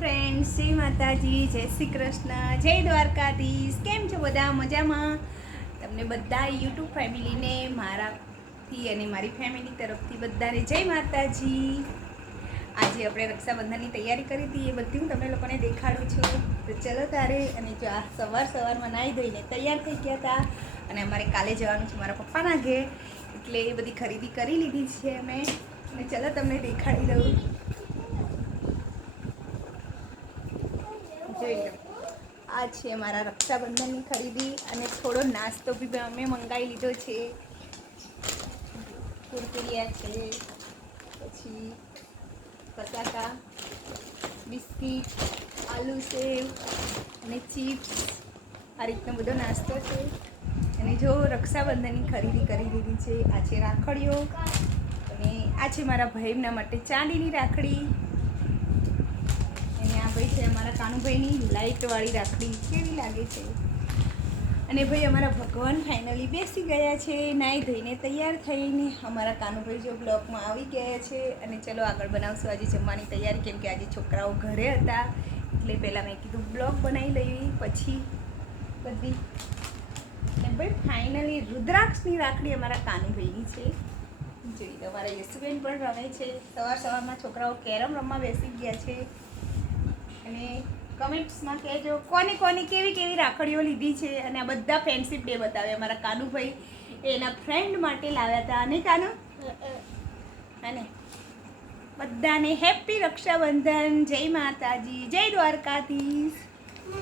Friends જય માતાજી, જય શ્રી કૃષ્ણ, જય દ્વારકાધીશ. કેમ છો બધા? મજામાં? તમને બધા યુટ્યુબ ફેમિલીને, મારાથી અને મારી ફેમિલી તરફથી બધાને જય માતાજી. આજે આપણે રક્ષાબંધનની તૈયારી કરી હતી, એ બધી હું તમને લોકોને દેખાડું છું. તો ચલો તારે, અને જો આ સવાર સવારમાં નાહી ધોઈને તૈયાર થઈ ગયા હતા, અને અમારે કાલે જવાનું છે મારા પપ્પાના ઘેર, એટલે એ બધી ખરીદી કરી લીધી છે અમે. અને ચલો તમને દેખાડી દઉં. જોઈ લો. આ છે મારા રક્ષાબંધનની ખરીદી અને થોડો નાસ્તો બી અમે મંગાવી લીધો છે. કુરકુરિયા છે, પછી પતાકા બિસ્કીટ, આલુ સેવ અને ચિપ્સ. આ રીતનો બધો નાસ્તો છે. અને જો રક્ષાબંધનની ખરીદી કરી લીધી છે, આ છે રાખડીઓ. અને આ છે મારા ભાઈના માટે ચાંદીની રાખડી. ભાઈ છે, અમારા કાનુભાઈની લાઇટવાળી રાખડી કેવી લાગે છે? અને ભાઈ, અમારા ભગવાન ફાઇનલી બેસી ગયા છે, નાહી ધોઈને તૈયાર થઈને. અમારા કાનુભાઈ જો બ્લોકમાં આવી ગયા છે, અને ચલો આગળ બનાવશું. આજે જમવાની તૈયારી, કેમ કે આજે છોકરાઓ ઘરે હતા, એટલે પહેલાં મેં કીધું બ્લોક બનાવી લઈ પછી બધી. અને ભાઈ ફાઇનલી રુદ્રાક્ષની રાખડી અમારા કાનુભાઈની છે. જોઈ અમારા યશુબેન પણ રમે છે. સવાર સવારમાં છોકરાઓ કેરમ રમવા બેસી ગયા છે. અને કમેન્ટ્સમાં કહેજો, કોને કોની કેવી કેવી રાખડીઓ લીધી છે અને આ બધા ફ્રેન્ડશિપ ડે બતાવે. અમારા કાનુભાઈ એના ફ્રેન્ડ માટે લાવ્યા હતા. અને કાનુ? અને બધાને હેપી રક્ષાબંધન. જય માતાજી. જય દ્વારકાધીશ.